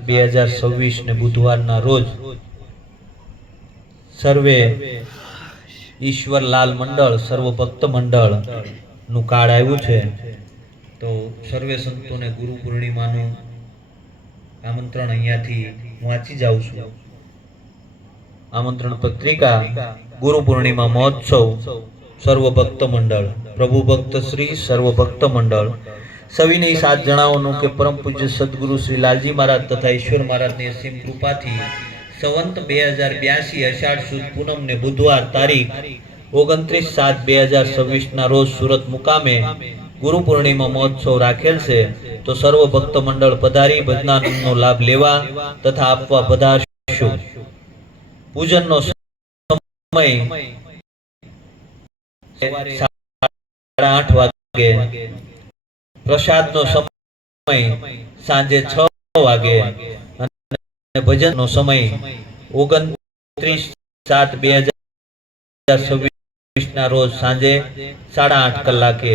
2026 ને બુધવારના રોજ સર્વે ઈશ્વરલાલ મંડળ સર્વ ભક્ત મંડળ નું કાર્ડ આવ્યું છે। તો સર્વે સંતોને ગુરુ પૂર્ણિમાનું આમંત્રણ અહીંયાથી હું વાંચી જાઉં છું। આમંત્રણ પત્રિકા ગુરુ પૂર્ણિમા મહોત્સવ સર્વ ભક્ત મંડળ પ્રભુ ભક્ત શ્રી સર્વ ભક્ત મંડળ સવિનય સાથ જણાવવાનું કે પરમ પૂજ્ય સદગુરુ શ્રી લાલજી મહારાજ તથા ઈશ્વર મહારાજની અસીમ કૃપાથી સંવંત 2082 અષાઢ સુદ પૂનમ ને બુધવાર તારીખ 29/7/2026 ના રોજ સુરત મુકામે ગુરુ પૂર્ણિમા મહોત્સવ રાખેલ છે। તો સર્વ ભક્ત મંડળ પધારી ભજનાનંદનો લાભ લેવા તથા આપવા પધારશો। પૂજનનો સમય 8:30 વાગે, પ્રસાદનો સમય સાંજે 6 વાગે અને ભજનનો સમય 29/7/2026 ના રોજ સાંજે 8:30 કલાકે।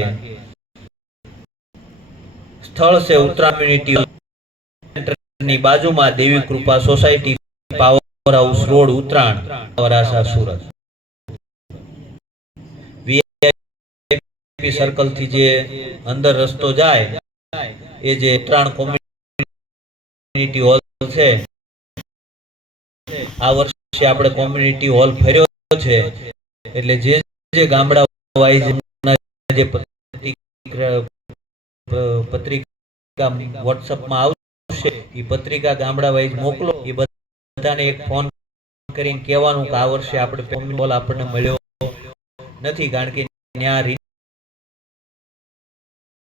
સ્થળ છે ઉત્તરાયણ કમ્યુનિટી સેન્ટરની બાજુમાં Devi Krupa society, power house road, Uttarayan, Varachha, Surat. VIP circle થી જે અંદર રસ્તો જાય એ જે ઉત્તરાયણ કોમ્યુનિટી હોલ છે, આ વર્ષે આપણે કોમ્યુનિટી હોલ ફર્યો છે એટલે જે જે ગામડા વાઇઝ જે પત્રિકા વોટ્સઅપમાં આવશે એ પત્રિકા ગામડા વાઇઝ મોકલો। એ બધાને એક ફોન કરીને કહેવાનું કે આ વર્ષે આપણે કોમ્યુનિટી હોલ આપણને મળ્યો નથી, કારણ કે ત્યાં